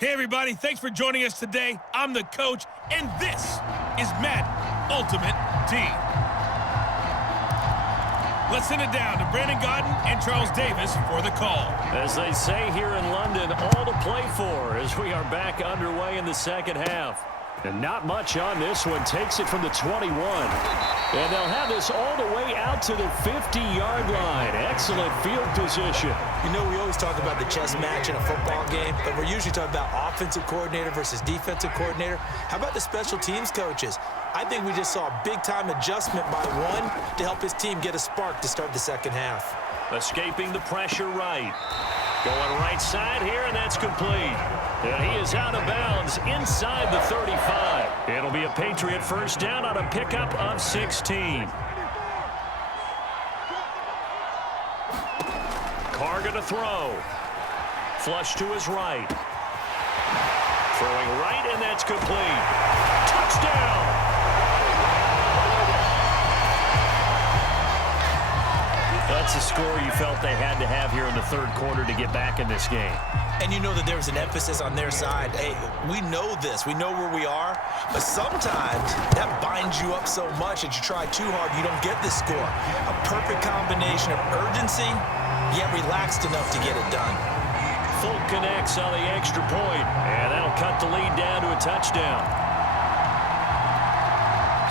Hey, everybody. Thanks for joining us today. I'm the coach, and this is Madden Ultimate Team. Let's send it down to Brandon Gaudin and Charles Davis for the call. As they say here in London, all to play for as we are back underway in the second half. And not much on this one. Takes it from the 21. And they'll have this all the way out to the 50-yard line. Excellent field position. You know, we always talk about the chess match in a football game, but we're usually talking about offensive coordinator versus defensive coordinator. How about the special teams coaches? I think we just saw a big-time adjustment by one to help his team get a spark to start the second half. Escaping the pressure right. Going right side here, and that's complete. And he is out of bounds inside the 35. It'll be a Patriot first down on a pickup of 16. Carr going to throw. Flush to his right. Throwing right, and that's complete. Touchdown! That's a score you felt they had to have here in the third quarter to get back in this game. And you know that there was an emphasis on their side. Hey, we know this. We know where we are. But sometimes that binds you up so much that you try too hard, you don't get this score. A perfect combination of urgency, yet relaxed enough to get it done. Folk connects on the extra point, and that'll cut the lead down to a touchdown.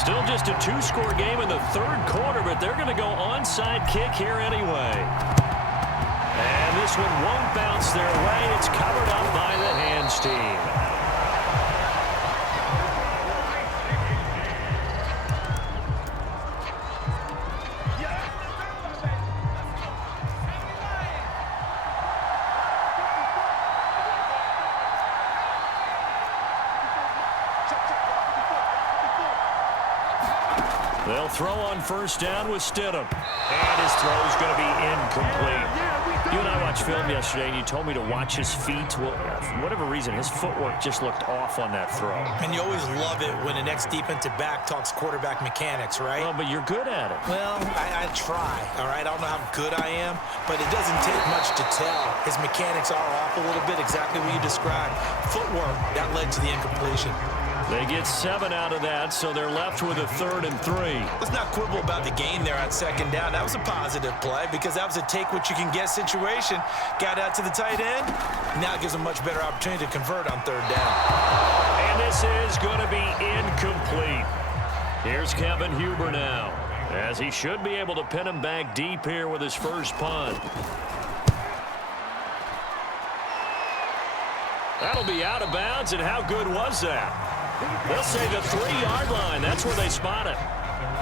Still just a two-score game in the third quarter, but they're going to go onside kick here anyway. And this one won't bounce their way. It's covered up by the hands team. They'll throw on first down with Stidham. And his throw is going to be incomplete. You and I watched film yesterday, and you told me to watch his feet. Well, for whatever reason, his footwork just looked off on that throw. And you always love it when the next defensive back talks quarterback mechanics, right? Well, but you're good at it. Well, I try, all right? I don't know how good I am, but it doesn't take much to tell. His mechanics are off a little bit, exactly what you described. Footwork, that led to the incompletion. They get 7 out of that, so they're left with a 3rd and 3. Let's not quibble about the gain there on second down. That was a positive play because that was a take-what-you-can-get situation. Got out to the tight end. Now it gives them a much better opportunity to convert on third down. And this is going to be incomplete. Here's Kevin Huber now, as he should be able to pin him back deep here with his first punt. That'll be out of bounds, and how good was that? They'll say the 3-yard line. That's where they spot it.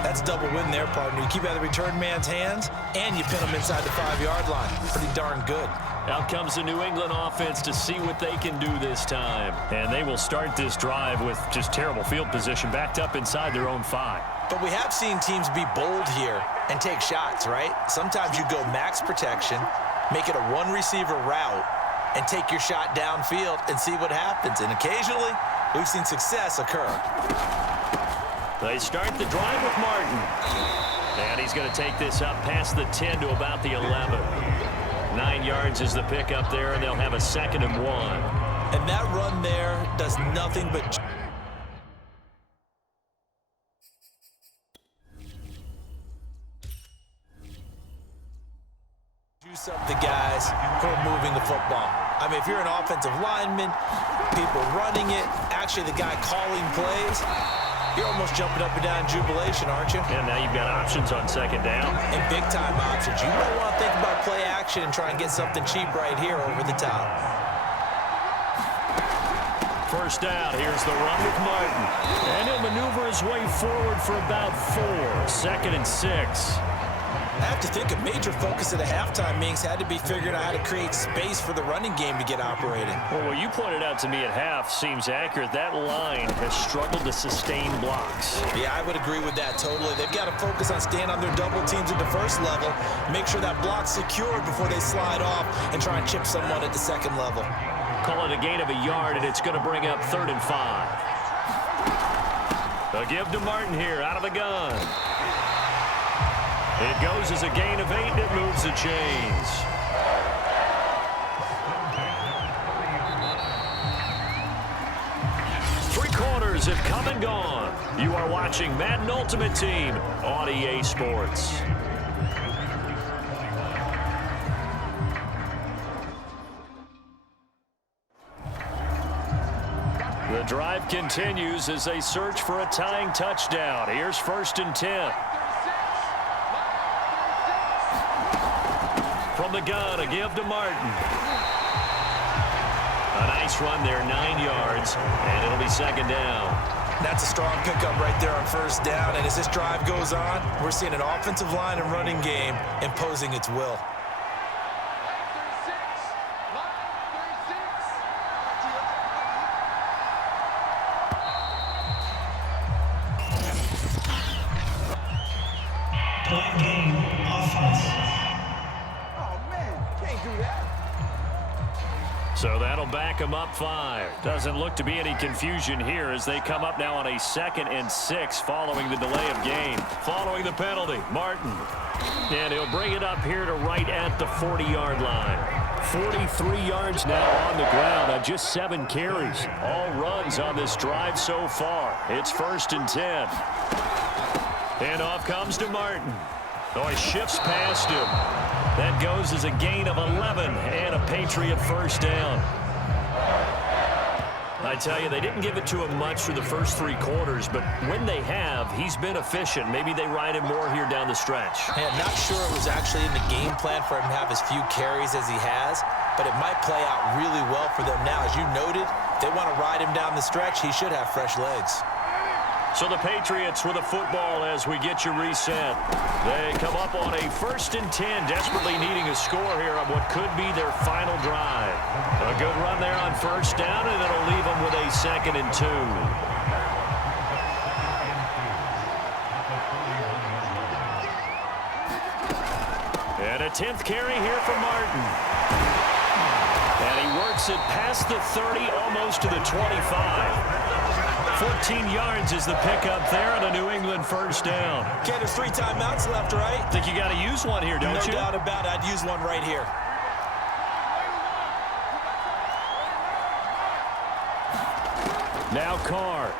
That's double win there, partner. You keep out of the return man's hands, and you pin him inside the 5-yard line. Pretty darn good. Out comes the New England offense to see what they can do this time. And they will start this drive with just terrible field position, backed up inside their own 5. But we have seen teams be bold here and take shots, right? Sometimes you go max protection, make it a one-receiver route, and take your shot downfield and see what happens. And occasionally, we've seen success occur. They start the drive with Martin. And he's going to take this up past the 10 to about the 11. 9 yards is the pickup there, and they'll have a 2nd and 1. And that run there does nothing but juice up the guys who are moving the football. I mean, if you're an offensive lineman, people running it, actually the guy calling plays, you're almost jumping up and down in jubilation, aren't you? And now you've got options on second down. And big-time options. You might want to think about play action and try and get something cheap right here over the top. First down, here's the run with Martin. And he'll maneuver his way forward for about 4. 2nd and 6. I have to think a major focus of the halftime meetings had to be figuring out how to create space for the running game to get operating. Well, what you pointed out to me at half seems accurate. That line has struggled to sustain blocks. Yeah, I would agree with that totally. They've got to focus on staying on their double teams at the first level, make sure that block's secured before they slide off and try and chip someone at the second level. Call it a gain of a yard, and it's going to bring up 3rd and 5. A give to Martin here out of the gun. It goes as a gain of 8, and it moves the chains. quarters have come and gone. You are watching Madden Ultimate Team on EA Sports. The drive continues as they search for a tying touchdown. Here's 1st and 10. From the gun, a give to Martin. A nice run there, 9 yards, and it'll be 2nd down. That's a strong pickup right there on 1st down, and as this drive goes on, we're seeing an offensive line and running game imposing its will. So that'll back them up 5. Doesn't look to be any confusion here as they come up now on a 2nd and 6 following the delay of game. Following the penalty, Martin. And he'll bring it up here to right at the 40-yard line. 43 yards now on the ground on just 7 carries. All runs on this drive so far. It's 1st and 10. And off comes to Martin. Oh, he shifts past him. That goes as a gain of 11 and a Patriot 1st down. I tell you, they didn't give it to him much for the first 3 quarters, but when they have, he's been efficient. Maybe they ride him more here down the stretch. Hey, I'm not sure it was actually in the game plan for him to have as few carries as he has, but it might play out really well for them now. As you noted, if they want to ride him down the stretch, he should have fresh legs. So the Patriots with a football as we get you reset. They come up on a 1st and 10, desperately needing a score here on what could be their final drive. A good run there on 1st down, and it'll leave them with a 2nd and 2. And a 10th carry here for Martin. And he works it past the 30, almost to the 25. 14 yards is the pickup there on a New England 1st down. Okay, there's 3 timeouts left, right? Think you got to use one here, don't you? No doubt about it. I'd use one right here. Now Carr.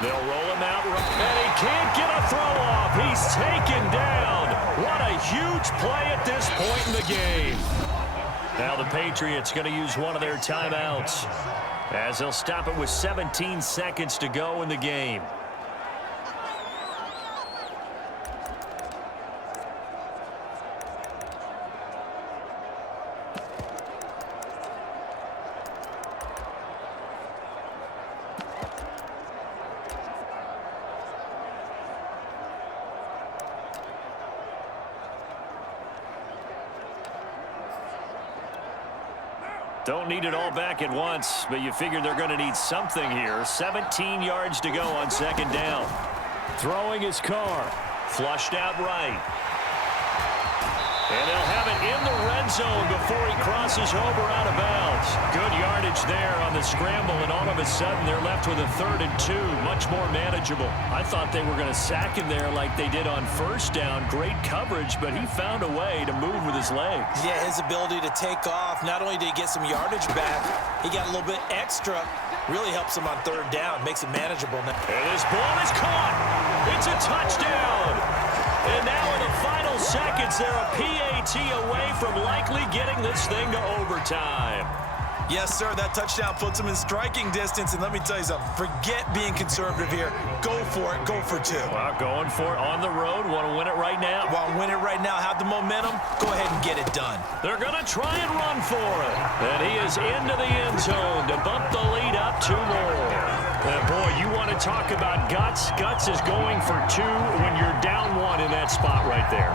They'll roll him out, and he can't get a throw off. He's taken down. What a huge play at this point in the game. Now the Patriots going to use one of their timeouts, as they'll stop it with 17 seconds to go in the game. Don't need it all back at once, but you figure they're going to need something here. 17 yards to go on 2nd down. Throwing his Carr. Flushed out right. And they'll have it in the red zone before he crosses over out of bounds. Good yardage there on the scramble, and all of a sudden they're left with a 3rd and 2. Much more manageable. I thought they were going to sack him there like they did on 1st down. Great coverage, but he found a way to move with his legs. Yeah, his ability to take off. Not only did he get some yardage back, he got a little bit extra. Really helps him on 3rd down. Makes it manageable now. And this ball is caught. It's a touchdown. And now in the final seconds, they're a PAT away from likely getting this thing to overtime. Yes, sir, that touchdown puts him in striking distance. And let me tell you something, forget being conservative here. Go for it, go for 2. Well, going for it on the road. Want to win it right now? Want to win it right now, have the momentum, go ahead and get it done. They're going to try and run for it. And he is into the end zone to bump the lead up 2 more. And boy, you want to talk about guts. Guts is going for 2 when you're down 1 in that spot right there.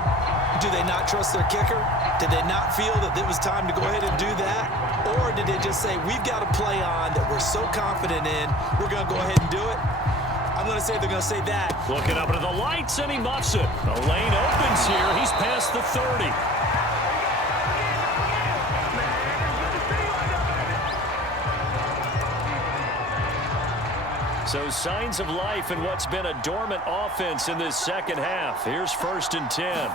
Do they not trust their kicker? Did they not feel that it was time to go ahead and do that? Or did they just say, we've got a play on that we're so confident in, we're going to go ahead and do it? I'm going to say they're going to say that. Looking up into the lights, and he muffs it. The lane opens here. He's past the 30. So signs of life in what's been a dormant offense in this second half. Here's 1st and 10.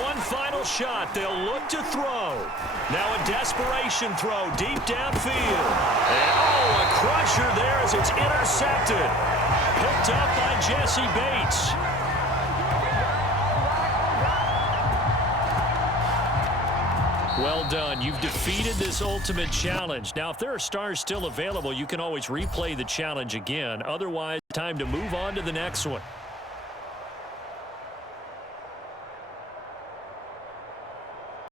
One final shot. They'll look to throw. Now a desperation throw deep downfield. And oh, a crusher there as it's intercepted. Picked up by Jesse Bates. Well done. You've defeated this ultimate challenge. Now, if there are stars still available, you can always replay the challenge again. Otherwise, time to move on to the next one.